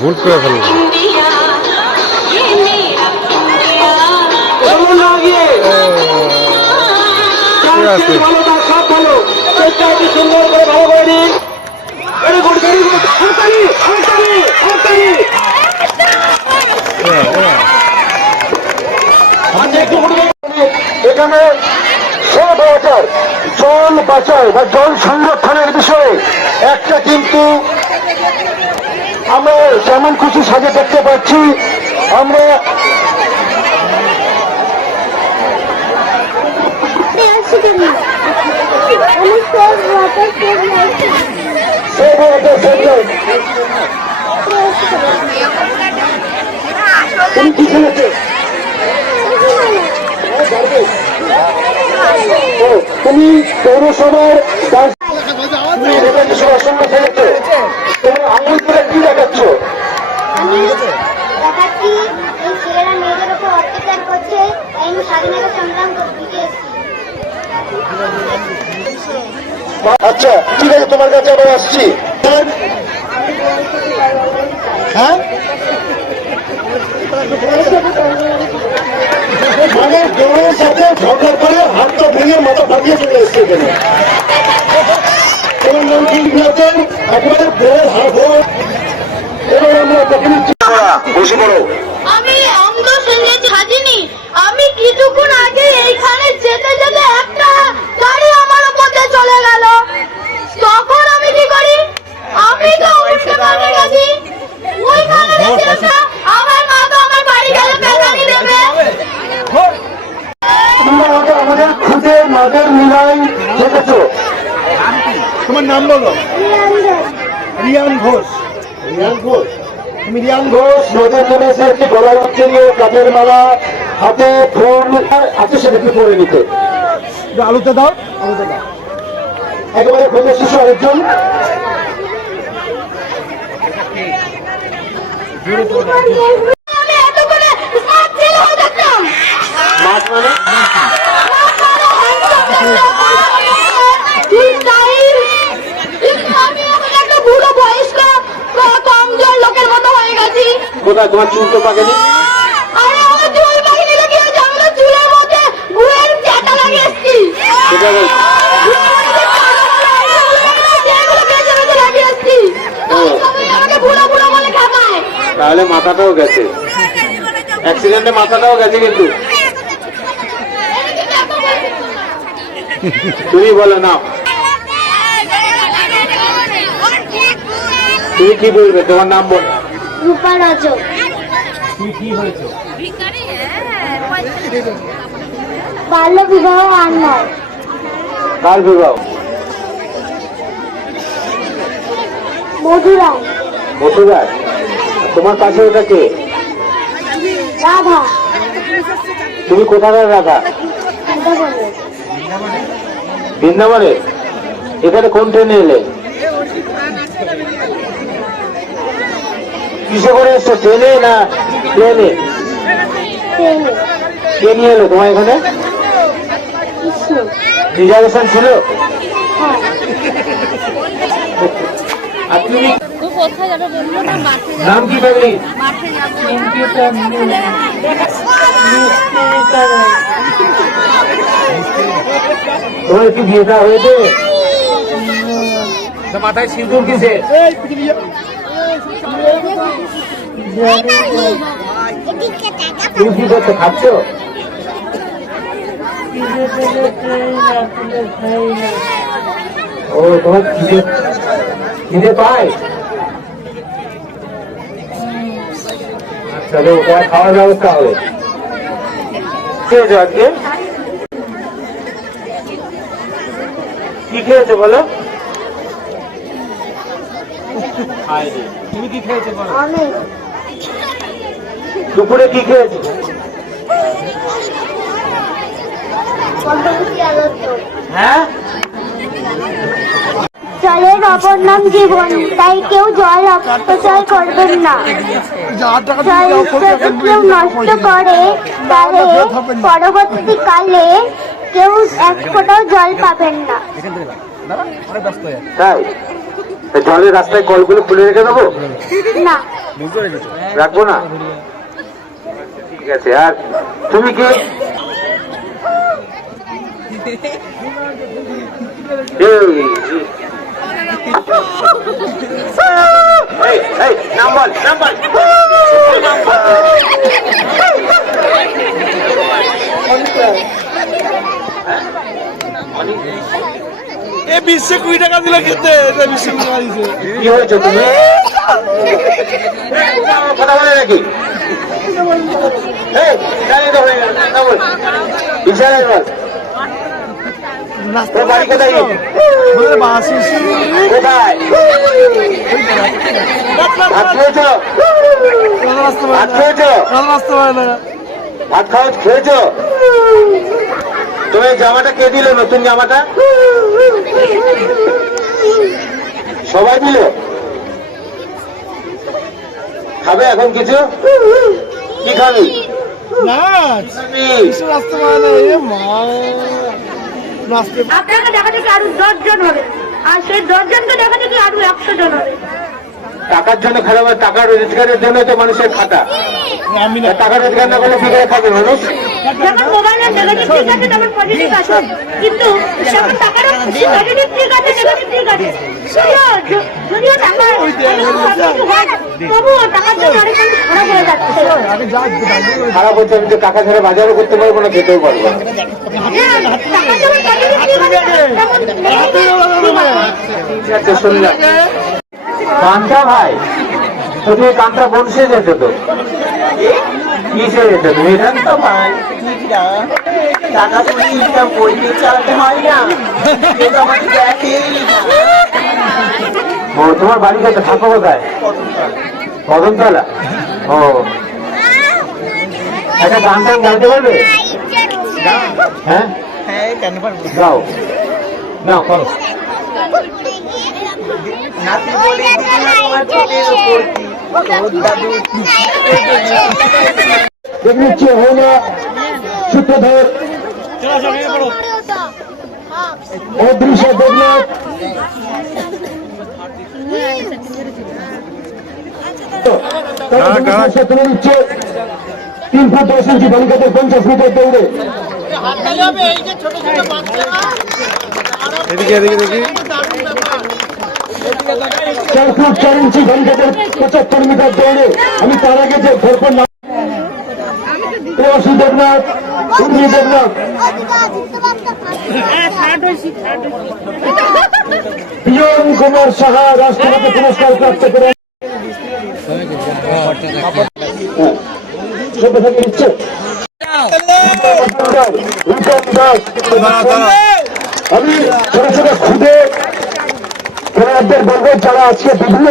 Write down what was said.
ভুল করে ফেলবো। এখানে সেভ ওয়াটার, জল বাঁচায় বা জল সংরক্ষণের বিষয়ে একটা কিন্তু আমরা যেমন খুশি সাজে দেখতে পাচ্ছি। আমরা তুমি কি খেলেছে? তুমি পৌরসভার সঙ্গে খেলেছো, তোমার আঙুল করে কি দেখাচ্ছ? দেখাচ্ছি এই ছেলেরা মেয়েদের উপর অত্যাচার করছে, তাই আমি স্বাধীনতা সংগ্রাম করতে এসেছি। আচ্ছা ঠিক আছে, তোমার কাছে আবার আসছি। হ্যাঁ, মানে দৌড়ের সাথে ঝগড়া করে হাতটা ভেঙে মাথা ফাটিয়ে চলে এসছে এখানে। তোমার নাম কি বলছেন? একেবারে ভোরের হাত এবার আমরা বসে পড়ো। আমি অন্ধ সেজে সাজিনি। আমি কিছুক্ষণ আগে এইখানে যেতে যেতে একটা গাড়ি আমার উপরে চলে গেল। তখন আমি কি করি? আমি তো উঠতে পারতে গেছি। ওইখানে দেখে আমার মা তো আমার বাড়ি গেলে পেটানি দেবে। আমাদের খুঁজে নজর মিলাই দেখেছো। তোমার নাম বলো? রিয়ান ঘোষ। রিয়ান ঘোষ, তুমি রিয়ান ঘোষ নজর নেমেছে একটি গলায় হচ্ছে কাঠের মালা, হাতে ফোন আছে, সেটা কি করে নিতে। আলুতে দাও, আলুতে দাও। একেবারে খোঁজে শিশু আরেকজন। আমি এত করে সাত ছিল হয়ে থাকতাম। মাছ মানে কোথায়? তোমার চুল তো পাকেনি। সেটা বল। তাহলে মাথাটাও গেছে, অ্যাক্সিডেন্টে মাথাটাও গেছে। কিন্তু তুমি বলো না, তুমি কি বলবে? তোমার নাম বল। রূপা রজক। কি হয়েছে? বাল্য বিবাহ আর নয়। কার বিবাহ? মধুরায়। মথুরায়। তোমার পাশে ওটা কে? রাধা। তুমি কোথাকার রাধা? বৃন্দাবনে। এখানে কোন ট্রেনে এলে? কিসে করে এসছো? ট্রেনে না প্লেনে? কে নিয়ে এলো তোমার এখানে? রিজার্ভেশন ছিল? আর তুমি কোথায় যাবে বলবো না? মাঠে যাবো। নাম কি পাবলি? মাঠে যাবো। তোমার কি বিয়েটা হয়েছে? মাথায় সিঁদুর কিসে? তুমি কি করছো? খাচ্ছ? ও, তোমার খিদে পায়? আচ্ছা, তোমার খাওয়ার ব্যবস্থা হবে। খেয়েছো আজকে? কি খেয়েছো বলো? তুমি কি খেয়েছো বলো? দুপুরে কি খেয়েছো? হ্যাঁ, জলের অপর নাম জীবন, তাই কেউ জল অপচয় করবেন না। জল যদি কেউ নষ্ট করে তাহলে পরবর্তীকালে কেউ এক ফোঁটাও জল পাবেন না। তাই জলের রাস্তায় কলগুলো খুলে রেখে দেবো না। রাখবো না, ঠিক আছে। আর তুমি কি নাম্বার নাম্বার বিশ্বে 20 টাকা দিলে খেতে, এটা বিশ্বে টাকা দিছে। কি হয়েছে তুমি কথা বলে নাকি? বাড়ি কোথায়? কোথায় ভাত খেয়েছ? ভাত খেয়েছ? ভাত খাওয়া খেয়েছ? তুমি জামাটা কে দিল? নতুন জামাটা সবাই দিল? খাবে এখন কিছু? কি খাবি? আপনাকে দেখা দেখি আরো 10 জন হবে, আর সেই 10 জনকে দেখা দেখি আরো 100 জন হবে। টাকার জন্য খারাপ, টাকা রোজগারের জন্য তো মানুষের খাতা। টাকা রোজগার না করলে কি করে খাবে মানুষ? যখন মোবাইলে নেগেটিভ ঠিক আছে তখন পজিটিভ আছে, কিন্তু যখন টাকার পজিটিভ ঠিক আছে নেগেটিভ ঠিক আছে, যদিও টাকা তবুও টাকার জন্য আরেক মানুষ খারাপ হয়ে যাচ্ছে। খারাপ হচ্ছে, আমি তো টাকা ছাড়া বাজারও করতে পারবো না, খেতেও পারবো না। টাকা যখন পজিটিভ ঠিক আছে তখন ঠিক আছে, শুনলাম কান্তা ভাই, তুমি কান্তা বোন সেজেছো তো? কি সেজেছো তুমি? তো ভাই টাকা তো ইনকাম করতে চালাতে হয় না, এটা আমাকে দেখেই না। ও তোমার বাড়ি কাছে থাকো কোথায়? কদমতলা। ও একটা গান টান গাইতে পারবে? হ্যাঁ হ্যাঁ কেন পারবো? গাও গাও করো। নাতি বলি দিদিমা তোমার চোখের উপর কি তোর দাদু দেখে নিচ্ছি হলো সূত্রধর অদৃশ্য দেবনাথ, 3 ফুট 10 ইঞ্চি বালিকাদের 50 মিটার দৌড়ে এদিকে এদিকে দেখি 4 ফুট 4 ইঞ্চি বালিকাদের 75 মিটার দৌড়ে আমি তার আগে যে ভরপুর নাম দেবনাথ, উর্মি দেবনাথ, পিয়ন কুমার সাহা রাষ্ট্রপতি পুরস্কার প্রাপ্ত করেন। আমি ছোট ছোট খুদে খেলোয়াড়দের বলবো যারা আজকে বিভিন্ন